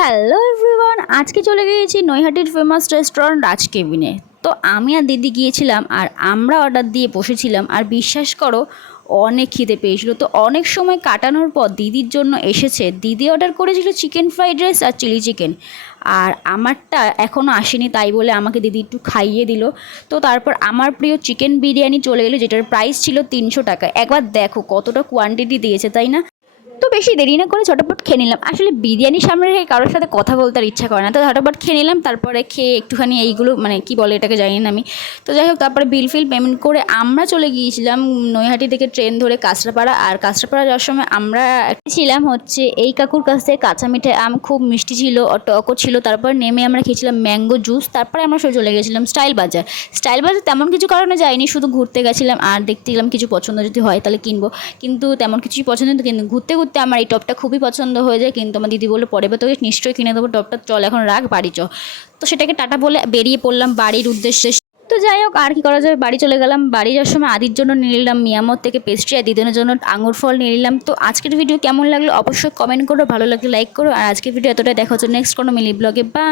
Hello everyone, আজকে চলে গিয়েছি নৈহাটির ফেমাস রেস্টুরেন্ট রাজ কেবিনে। তো আমি আর দিদি গিয়েছিলাম আর আমরা অর্ডার দিয়ে বসেছিলাম। আর বিশ্বাস করো, অনেক খিদে পেয়েছিল। তো অনেক সময় কাটানোর পর দিদির জন্য এসেছে। দিদি অর্ডার করেছিল চিকেন ফ্রাইড রাইস আর চিলি চিকেন, আর আমারটা এখনও আসেনি, তাই বলে আমাকে দিদি একটু খাইয়ে দিল। তো তারপর আমার প্রিয় চিকেন বিরিয়ানি চলে এলো, যেটার প্রাইস ছিল 300 টাকা। একবার দেখো কতটা কোয়ান্টিটি দিয়েছে, তাই না? তো বেশি দেরি না করে ঝটপট খেয়ে নিলাম। আসলে বিরিয়ানির সামনে রেখে কারোর সাথে কথা বলতে আর ইচ্ছা করে না, তো ঝটপট খেয়ে নিলাম। তারপরে খেয়ে একটুখানি এইগুলো মানে কি বলে এটাকে জানি না আমি। তো যাই হোক, তারপরে বিল পেমেন্ট করে আমরা চলে গিয়েছিলাম নৈহাটি থেকে ট্রেন ধরে কাঁচরাপাড়া। আর কাঁচরাপাড়া যাওয়ার সময় আমরা ছিলাম হচ্ছে এই কাকুর কাছ থেকে কাঁচা মিঠাই আম, খুব মিষ্টি ছিল, টকও ছিল। তারপর নেমে আমরা খেয়েছিলাম ম্যাঙ্গো জুস। তারপরে আমরা চলে গেছিলাম স্টাইল বাজার। স্টাইল বাজার তেমন কিছু কারণে যাইনি, শুধু ঘুরতে গেছিলাম আর দেখতে গেলাম কিছু পছন্দ যদি হয় তাহলে কিনবো। কিন্তু তেমন কিছুই পছন্দ হতো, কিন্তু ঘুরতে ঘুরতে আমার এই টপটা খুবই পছন্দ হয়ে যায়। কিন্তু আমার দিদি বললো পরে তোকে নিশ্চয়ই কিনে দেবো টপটা, চল এখন রাখ, বাড়ি চ। তো সেটাকে টাটা বলে বেরিয়ে পড়লাম বাড়ির উদ্দেশ্যে। তো যাই হোক, আর কি করা যাবে, বাড়ি চলে গেলাম। বাড়ি যাওয়ার সময় আদির জন্য নিয়ে নিলাম মিয়ামত থেকে পেস্ট্রি, আর দিদির জন্য আঙুর ফল নিয়ে নিলাম। তো আজকের ভিডিও কেমন লাগলো অবশ্যই কমেন্ট করো, ভালো লাগলে লাইক করো। আর আজকের ভিডিও এতটাই, দেখা হচ্ছে নেক্সট কোনো মিলি ব্লগে। বা